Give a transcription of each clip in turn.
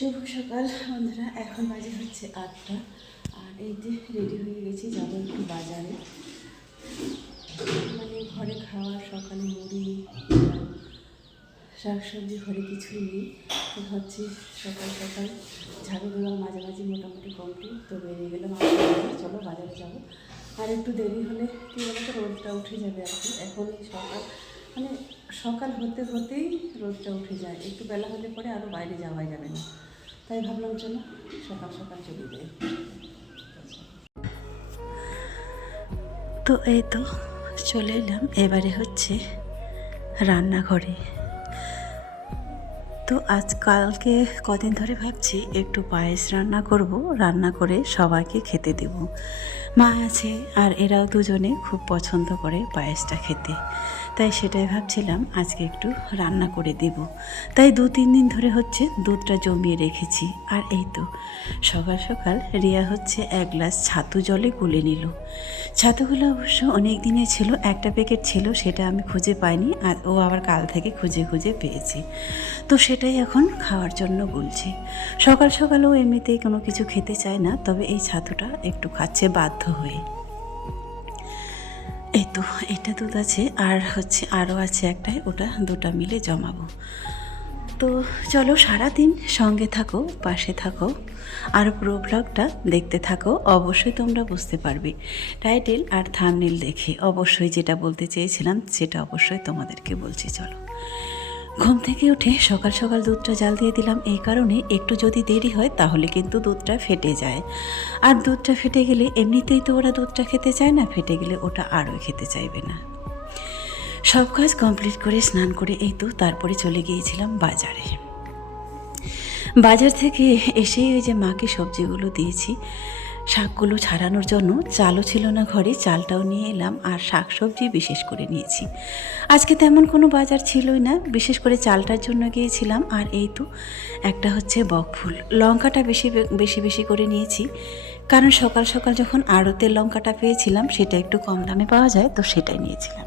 শুভ সকাল বন্ধুরা, এখন বাজে হচ্ছে 8টা। আর এই যে রেডি হয়ে গেছি, যাবো একটু বাজারে। মানে ঘরে খাওয়া সকালে মুড়ি শাকসবজি ঘরে কিছুই নেই, তো ভাবছি সকাল সকাল ঝাড়ু দেওয়া মাঝামাঝি মোটামুটি কমপ্লিট, তো বেরিয়ে গেলাম। চলো বাজারে যাব। আর একটু দেরি হলে কী বলতো, রোদটা উঠে যাবে আর কি। এখনই সকাল, মানে সকাল হতে হতেই রোদটা উঠে যায়, একটু বেলা হলে পরে আরও বাইরে যাওয়া যাবে না। তাই ভাবলাম চলো সকাল সকাল চলে যাই। তো এই তো চলে এলাম, এবারে হচ্ছে রান্নাঘরে। তো আজকালকে কদিন ধরে ভাবছি একটু পায়েস রান্না করব, রান্না করে সবাইকে খেতে দেব। মা আছে আর এরাও দুজনে খুব পছন্দ করে পায়েসটা খেতে, তাই সেটাই ভাবছিলাম আজকে একটু রান্না করে দেব। তাই 2-3 দিন ধরে হচ্ছে দুধটা জমিয়ে রেখেছি। আর এই তো সকাল সকাল রিয়া হচ্ছে 1 গ্লাস ছাতু জলে গুলে নিল। ছাতুগুলো অবশ্য অনেক দিনের ছিল, একটা প্যাকেট ছিল, সেটা আমি খুঁজে পাইনি, আর ও আবার কাল থেকে খুঁজে খুঁজে পেয়েছি। তো সেটাই এখন খাওয়ার জন্য গুলছি। সকাল সকালেও এমনিতেই কোনো কিছু খেতে চায় না, তবে এই ছাতুটা একটু খাচ্ছে বাধ্য হয়ে। এই তো এটা দুধ আছে, আর হচ্ছে আরও আছে একটাই, ওটা দুটা মিলে জমাবো। তো চলো সারাদিন সঙ্গে থাকো, পাশে থাকো, আর পুরো ব্লগটা দেখতে থাকো। অবশ্যই তোমরা বুঝতে পারবে টাইটেল আর থাম্বনেল দেখে। অবশ্যই যেটা বলতে চেয়েছিলাম সেটা অবশ্যই তোমাদেরকে বলছি। চলো, ঘুম থেকে উঠে সকাল সকাল দুধটা জাল দিয়ে দিলাম এই কারণে, একটু যদি দেরি হয় তাহলে কিন্তু দুধটা ফেটে যায়। আর দুধটা ফেটে গেলে এমনিতেই তো ওরা দুধটা খেতে চায় না, ফেটে গেলে ওটা আরও খেতে চাইবে না। সব কাজ কমপ্লিট করে স্নান করে এই তো তারপরে চলে গিয়েছিলাম বাজারে। বাজার থেকে এসেই ওই যে মাকে সবজিগুলো দিয়েছি, শাকগুলো ছাড়ানোর জন্য। চালও ছিল না ঘরে, চালটাও নিয়ে এলাম, আর শাক সবজি বিশেষ করে নিয়েছি। আজকে তেমন কোনো বাজার ছিলই না, বিশেষ করে চালটার জন্য গিয়েছিলাম। আর এই তো একটা হচ্ছে বকফুল, লঙ্কাটা বেশি বেশি বেশি করে নিয়েছি, কারণ সকাল সকাল যখন আড়তের লঙ্কাটা পেয়েছিলাম সেটা একটু কম দামে পাওয়া যায়, তো সেটাই নিয়েছিলাম।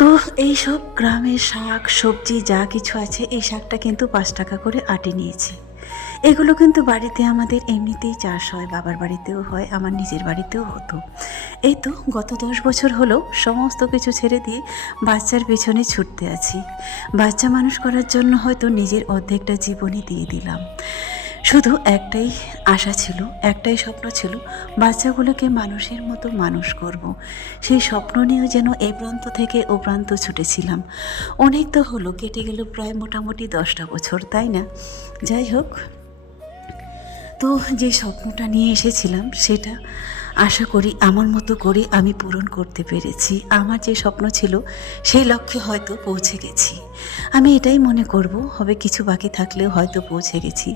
তো এই সব গ্রামের শাক সবজি যা কিছু আছে, এই শাকটা কিন্তু 5 টাকা করে আটি নিয়েছি। এগুলো কিন্তু বাড়িতে আমাদের এমনিতেই চাষ হয়, বাবার বাড়িতেও হয়, আমার নিজের বাড়িতেও হতো। এই তো গত 10 বছর হলো সমস্ত কিছু ছেড়ে দিয়ে বাচ্চার পেছনে ছুটতে আছি। বাচ্চা মানুষ করার জন্য হয়তো নিজের অর্ধেকটা জীবনই দিয়ে দিলাম। শুধু একটাই আশা ছিল, একটাই স্বপ্ন ছিল, বাচ্চাগুলোকে মানুষের মতো মানুষ করব। সেই স্বপ্ন নিয়েও যেন এই প্রান্ত থেকে ও প্রান্ত ছুটেছিলাম। অনেক তো হলো, কেটে গেল প্রায় মোটামুটি 10টা বছর, তাই না? যাই হোক, তো যে স্বপ্নটা নিয়ে এসেছিলাম সেটা আশা করি আমার মতো করে আমি পূরণ করতে পেরেছি। আমার যে স্বপ্ন ছিল সেই লক্ষ্যে হয়তো পৌঁছে গেছি। আমি এটাই মনে করব, হবে কিছু বাকি থাকলেও হয়তো পৌঁছে গেছি।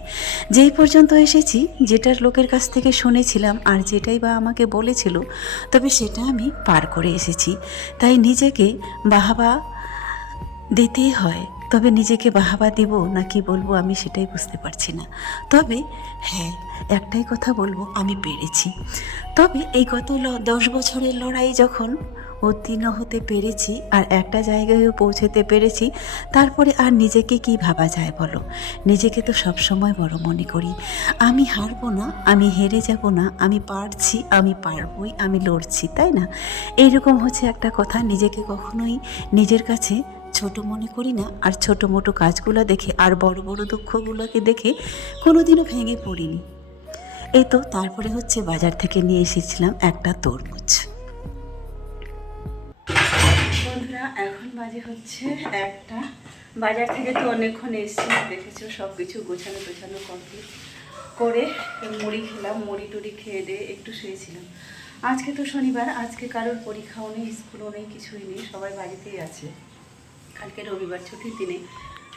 যেই পর্যন্ত এসেছি, যেটার লোকের কাছ থেকে শুনেছিলাম আর যেটাই বা আমাকে বলেছিল, তবে সেটা আমি পার করে এসেছি। তাই নিজেকে বাহবা দিতেই হয়। তবে নিজেকে বাহবা দিব না কি বলবো আমি সেটাই বুঝতে পারছি না। তবে হ্যাঁ, একটাই কথা বলবো, আমি পেরেছি। তবে এই গত 10 বছরের লড়াই যখন উত্তীর্ণ হতে পেরেছি আর একটা জায়গায়ও পৌঁছতে পেরেছি, তারপরে আর নিজেকে কি ভাবা যায় বলো? নিজেকে তো সবসময় বড় মনে করি। আমি হারবো না, আমি হেরে যাব না, আমি পারছি, আমি পারবই, আমি লড়ছি, তাই না? এইরকম হচ্ছে একটা কথা। নিজেকে কখনোই নিজের কাছে ছোট মনে করি না, আর ছোট মোটো কাজগুলো দেখে আর বড় বড় দুঃখগুলোকে দেখে কোনোদিনও ভেঙে পড়িনি। এই তো তারপরে হচ্ছে বাজার থেকে নিয়ে এসেছিলাম একটা তরমুজ। বন্ধুরা এখন বাজে হচ্ছে 1টা। বাজার থেকে তো অনেকক্ষণ এসেছি, দেখেছো সব কিছু গোছানো কমপ্লিট করে মুড়ি খেলাম। মুড়ি টুড়ি খেয়ে দিয়ে একটু শুয়েছিলাম। আজকে তো শনিবার, আজকে কারোর পরীক্ষাও নেই, স্কুলও নেই, কিছুই নেই, সবাই বাড়িতেই আছে। কালকে রবিবার, ছুটির দিনে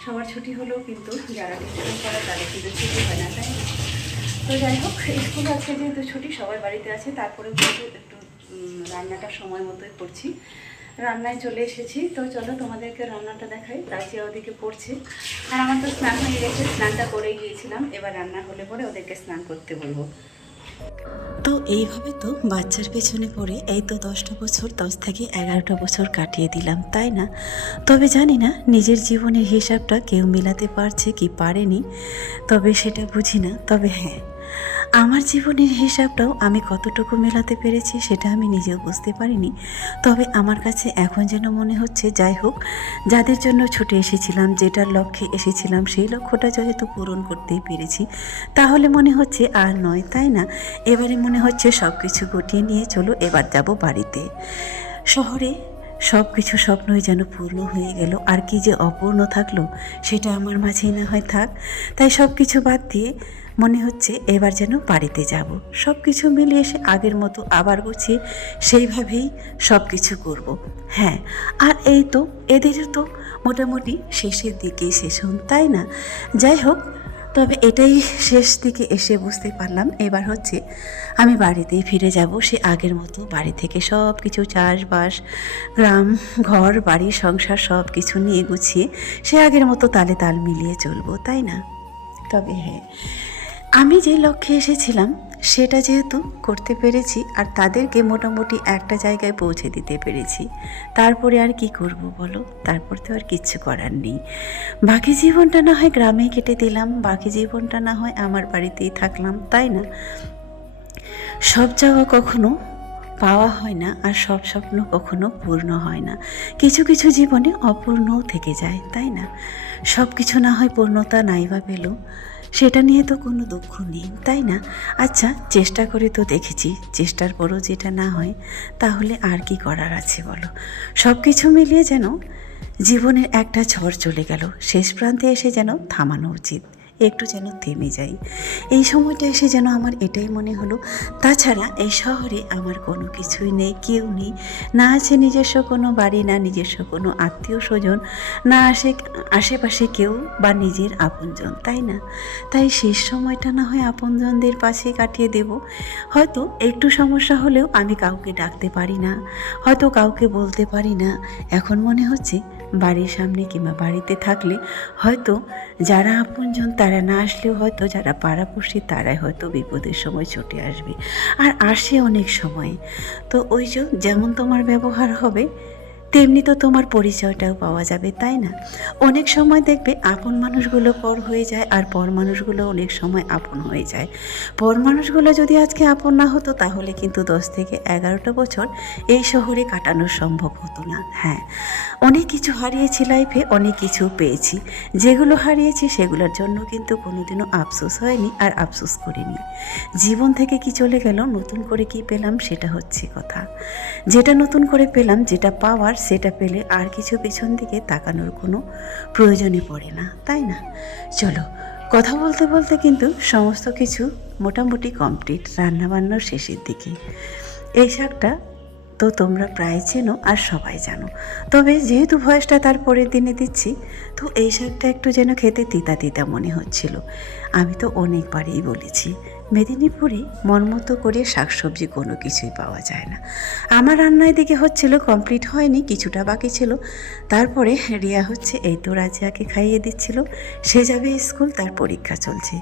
সবার ছুটি হলেও কিন্তু যারা টিউশন করে তাদের কিন্তু ছুটি হয় না, তাই না? তো যাই হোক, স্কুল আছে যেহেতু ছুটি, সবাই বাড়িতে আছে। তারপরে কিন্তু একটু রান্নাটা সময় মতোই করছি। রান্নায় চলে এসেছি, তো চলো তোমাদেরকে রান্নাটা দেখাই। তাজিয়া ওদিকে পড়ছে, আর আমার তো স্নান হয়ে গেছে, স্নানটা করেই গিয়েছিলাম। এবার রান্না হলে পরে ওদেরকে স্নান করতে বলবো। তো এইভাবে তো বাচ্চার পেছনে পড়ে এই তো 10টা বছর, 10 থেকে 11টা বছর কাটিয়ে দিলাম, তাই না? তবে জানি না নিজের জীবনের হিসাবটা কেউ মেলাতে পারছে কি পারেনি, তবে সেটা বুঝি না। তবে হ্যাঁ, আমার জীবনের হিসাবটাও আমি কতটুকু মেলাতে পেরেছি সেটা আমি নিজেও বুঝতে পারিনি। তবে আমার কাছে এখন যেন মনে হচ্ছে, যাই হোক, যাদের জন্য ছুটে এসেছিলাম, যেটার লক্ষ্যে এসেছিলাম, সেই লক্ষ্যটা যেহেতু পূরণ করতেই পেরেছি, তাহলে মনে হচ্ছে আর নয়, তাই না? এবারে মনে হচ্ছে সব কিছু গুটিয়ে নিয়ে চলো এবার যাব বাড়িতে। শহরে সব কিছু স্বপ্নই যেন পূর্ণ হয়ে গেল, আর কি যে অপূর্ণ থাকলো সেটা আমার মাঝেই না হয় থাক। তাই সব কিছু বাদ দিয়ে মনে হচ্ছে এবার যেন বাড়িতে যাব, সব কিছু মিলিয়ে এসে আগের মতো আবার গুছিয়ে সেইভাবেই সব কিছু করব। হ্যাঁ, আর এই তো এদেরও তো মোটামুটি শেষের দিকে সেশন, তাই না? যাই হোক, তবে এটাই শেষ দিকে এসে বুঝতে পারলাম এবার হচ্ছে আমি বাড়িতেই ফিরে যাব, সে আগের মতো বাড়ি থেকে সব কিছু চাষবাস, গ্রাম, ঘর বাড়ি, সংসার সব কিছু নিয়ে গুছিয়ে সে আগের মতো তালে তাল মিলিয়ে চলবো, তাই না? তবে হ্যাঁ, আমি যে লক্ষ্যে এসেছিলাম সেটা যেহেতু করতে পেরেছি, আর তাদেরকে মোটামুটি একটা জায়গায় পৌঁছে দিতে পেরেছি, তারপরে আর কি করব বলো? তারপর তো আর কিচ্ছু করার নেই। বাকি জীবনটা না হয় গ্রামেই কেটে দিলাম, বাকি জীবনটা না হয় আমার বাড়িতেই থাকলাম, তাই না? সব জায়গা কখনো পাওয়া হয় না, আর সব স্বপ্ন কখনো পূর্ণ হয় না। কিছু কিছু জীবনে অপূর্ণও থেকে যায়, তাই না? সব কিছু না হয় পূর্ণতা নাই বা পেল, সেটা নিয়ে তো কোনো দুঃখ নেই, তাই না? আচ্ছা, চেষ্টা করে তো দেখেছি, চেষ্টার পরও যেটা না হয় তাহলে আর কি করার আছে বলো? সব কিছু মিলিয়ে যেন জীবনের একটা ঝড় চলে গেল, শেষ প্রান্তে এসে যেন থামানো উচিত, একটু যেন থেমে যাই। এই সময়টা এসে যেন আমার এটাই মনে হলো। তাছাড়া এই শহরে আমার কোনো কিছুই নেই, কেউ নেই, না আছে নিজস্ব কোনো বাড়ি, না নিজস্ব কোনো আত্মীয় স্বজন, না আশেপাশে কেউ বা নিজের আপনজন, তাই না? তাই শেষ সময়টা না হয় আপনজনদের পাশে কাটিয়ে দেব। হয়তো একটু সমস্যা হলেও আমি কাউকে ডাকতে পারি না, হয়তো কাউকে বলতে পারি না। এখন মনে হচ্ছে বাড়ির সামনে কিংবা বাড়িতে থাকলে হয়তো যারা আপনজন তারা না আসলেও হয়তো যারা পাড়াপড়শি তারাই হয়তো বিপদের সময় ছুটে আসবে, আর আসে অনেক সময়। তো ওই যে যেমন তোমার ব্যবহার হবে তেমনি তো তোমার পরিচয়টাও পাওয়া যাবে, তাই না? অনেক সময় দেখবে আপন মানুষগুলো পর হয়ে যায়, আর পর মানুষগুলো অনেক সময় আপন হয়ে যায়। পর মানুষগুলো যদি আজকে আপন না হতো তাহলে কিন্তু 10 থেকে 11টা বছর এই শহরে কাটানো সম্ভব হতো না। হ্যাঁ, অনেক কিছু হারিয়েছি লাইফে, অনেক কিছু পেয়েছি, যেগুলো হারিয়েছি সেগুলোর জন্য কিন্তু কোনোদিনও আফসোস হয়নি আর আফসোস করিনি। জীবন থেকে কি চলে গেল, নতুন করে কি পেলাম সেটা হচ্ছে কথা। যেটা নতুন করে পেলাম, যেটা পাওয়ার সেটা পেলে আর কিছু পেছন দিকে তাকানোর কোনো প্রয়োজনই পড়ে না, তাই না? চলো, কথা বলতে বলতে কিন্তু সমস্ত কিছু মোটামুটি কমপ্লিট, রান্নাবান্নার শেষের দিকে। এই শাকটা তো তোমরা প্রায় চেনো আর সবাই জানো, তবে যেহেতু ভয়েসটা তার পরের দিনে দিচ্ছি, তো এই শাকটা একটু যেন খেতে তিতা তিতা মনে হচ্ছিল। আমি তো অনেকবারই বলেছি, মেদিনীপুরে মন মতো করে শাকসবজি কোনো কিছুই পাওয়া যায় না। আমার রান্নার দিকে হচ্ছিল, কমপ্লিট হয়নি, কিছুটা বাকি ছিল। তারপরে রিয়া হচ্ছে এই তো রাজিয়াকে খাইয়ে দিচ্ছিল, সে যাবে স্কুল, তার পরীক্ষা চলছে।